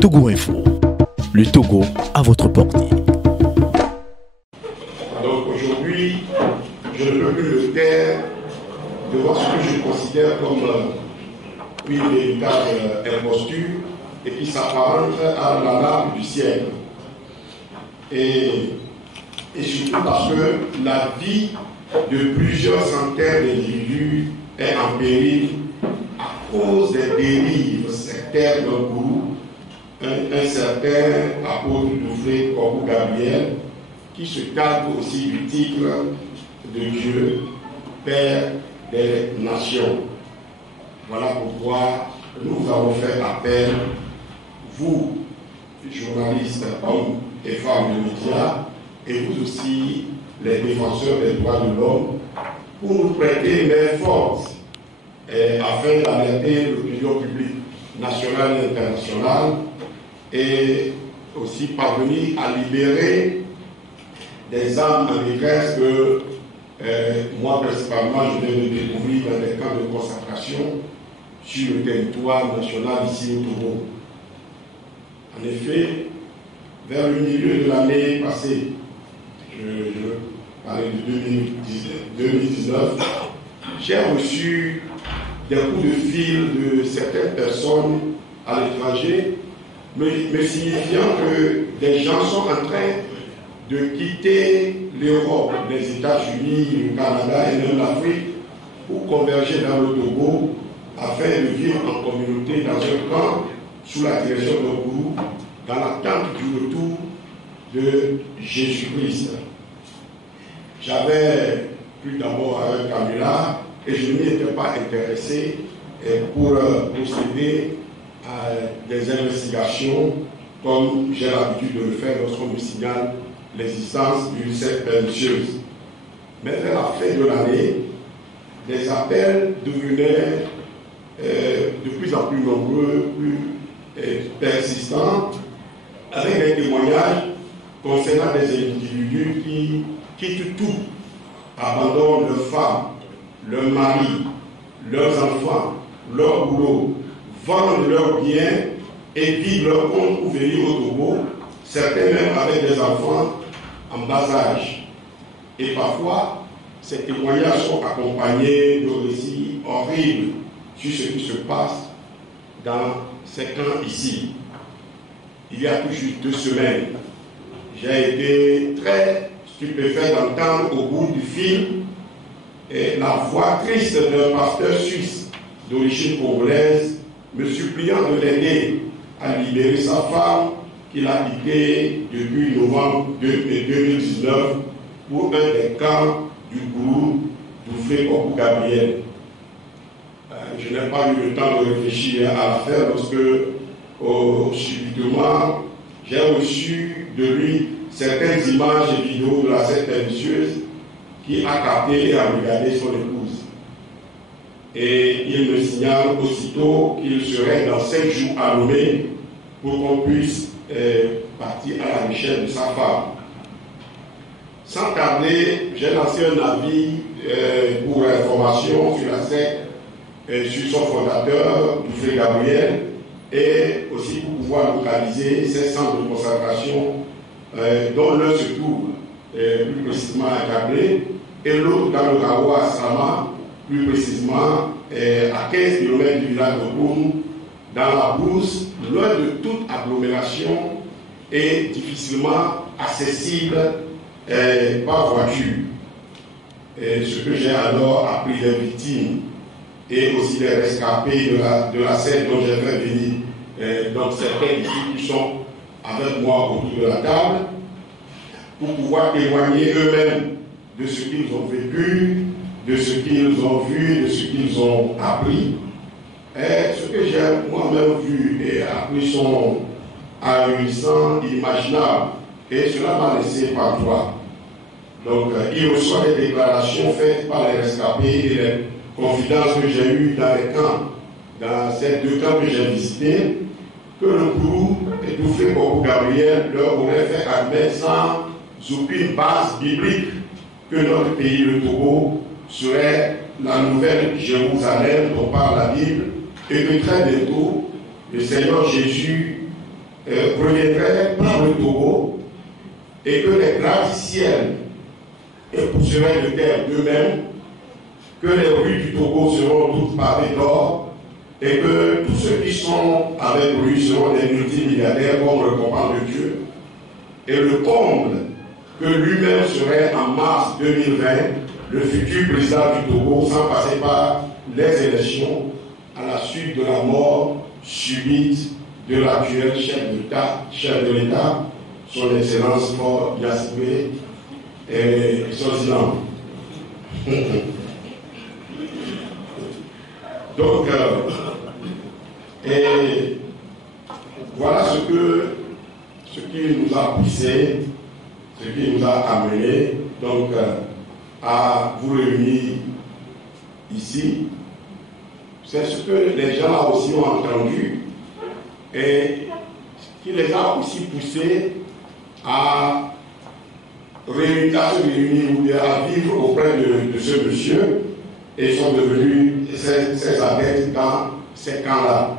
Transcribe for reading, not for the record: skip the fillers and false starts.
Togo Info, le Togo à votre portée. Donc aujourd'hui, je ne peux plus me taire devant ce que je considère comme une véritable imposture et qui s'apparente à l'alarme du siècle. Et surtout parce que la vie de plusieurs centaines d'individus est en péril à cause des dérives sectaires d'un groupe, un certain apôtre Duflé Korkou Gabriel, qui se targue aussi du titre de Dieu, Père des Nations. Voilà pourquoi nous avons fait appel, vous, journalistes, hommes et femmes de médias, et vous aussi, les défenseurs des droits de l'homme, pour nous prêter main forte afin d'alerter l'opinion publique nationale et internationale et aussi parvenir à libérer des âmes en détresse que moi principalement je viens de découvrir dans des camps de concentration sur le territoire national ici au Togo. En effet, vers le milieu de l'année passée, je parlais de 2019, j'ai reçu des coups de fil de certaines personnes à l'étranger me signifiant que des gens sont en train de quitter l'Europe, les États-Unis, le Canada et même l'Afrique pour converger dans le Togo afin de vivre en communauté dans un camp sous la direction d'un groupe dans l'attente du retour de Jésus-Christ. J'avais pris d'abord un canular et je n'y étais pas intéressé pour procéder à des investigations comme j'ai l'habitude de le faire lorsqu'on me signale l'existence d'une secte pernicieuse. Mais vers la fin de l'année, les appels devenaient de plus en plus nombreux, plus persistants, avec des témoignages concernant des individus qui quittent tout, abandonnent leurs femmes, leurs maris, leurs enfants, leur boulot, vendent leurs biens et vivent leur compte pour venir au Togo, certains même avec des enfants en bas âge. Et parfois, ces témoignages sont accompagnés de récits horribles sur ce qui se passe dans ces camps ici. Il y a tout juste 2 semaines, j'ai été très stupéfait d'entendre au bout du film la voix triste d'un pasteur suisse d'origine congolaise me suppliant de l'aider à libérer sa femme qu'il a quittée depuis novembre 2019 pour un des camps du groupe Duflé Korkou Gabriel. Je n'ai pas eu le temps de réfléchir à l'affaire lorsque subitement j'ai reçu de lui certaines images et vidéos de la secte pernicieuse qui a capté et a regardé son épouse. Et il me signale aussitôt qu'il serait dans 5 jours à Lomé pour qu'on puisse partir à la recherche de sa femme. Sans tarder, j'ai lancé un avis pour information sur la secte, sur son fondateur, Duflé Gabriel, et aussi pour pouvoir localiser ces centres de concentration dont l'un se trouve plus précisément à Kablé et l'autre dans le Rawa à Sama, plus précisément à 15 km du village de Boum, dans la brousse, loin de toute agglomération et difficilement accessible par voiture. Et ce que j'ai alors appris des victimes et aussi des rescapés de la scène dont j'ai fait venir donc certains ici qui sont avec moi autour de la table pour pouvoir témoigner eux-mêmes de ce qu'ils ont vécu, de ce qu'ils ont vu, de ce qu'ils ont appris. Et ce que j'ai moi-même vu et appris sont ahurissants, inimaginables, et cela m'a laissé par joie. Donc, il reçoit des déclarations faites par les rescapés et les confidences que j'ai eues dans les camps, dans ces 2 camps que j'ai visités, que le groupe Duflé Korkou Gabriel leur aurait fait admettre sans aucune base biblique que notre pays, le Togo, serait la nouvelle Jérusalem dont parle la Bible et que très bientôt, le Seigneur Jésus reviendrait par le Togo et que les gratte-ciels épousseraient de terre d'eux-mêmes, que les rues du Togo seront toutes pavées d'or et que tous ceux qui sont avec lui seront des multimilliardaires comme le commande de Dieu. Et le comble, que lui-même serait en mars 2020 le futur président du Togo sans passer par les élections à la suite de la mort subite de l'actuel chef de l'État, son Excellence Faure Gnassingbé et Swaziland. Donc, et voilà ce qui nous a poussé, ce qui nous a amené donc à vous réunir ici. C'est ce que les gens aussi ont entendu et qui les a aussi poussés à se réunir ou à vivre auprès de ce monsieur et sont devenus ses adeptes dans ces camps-là.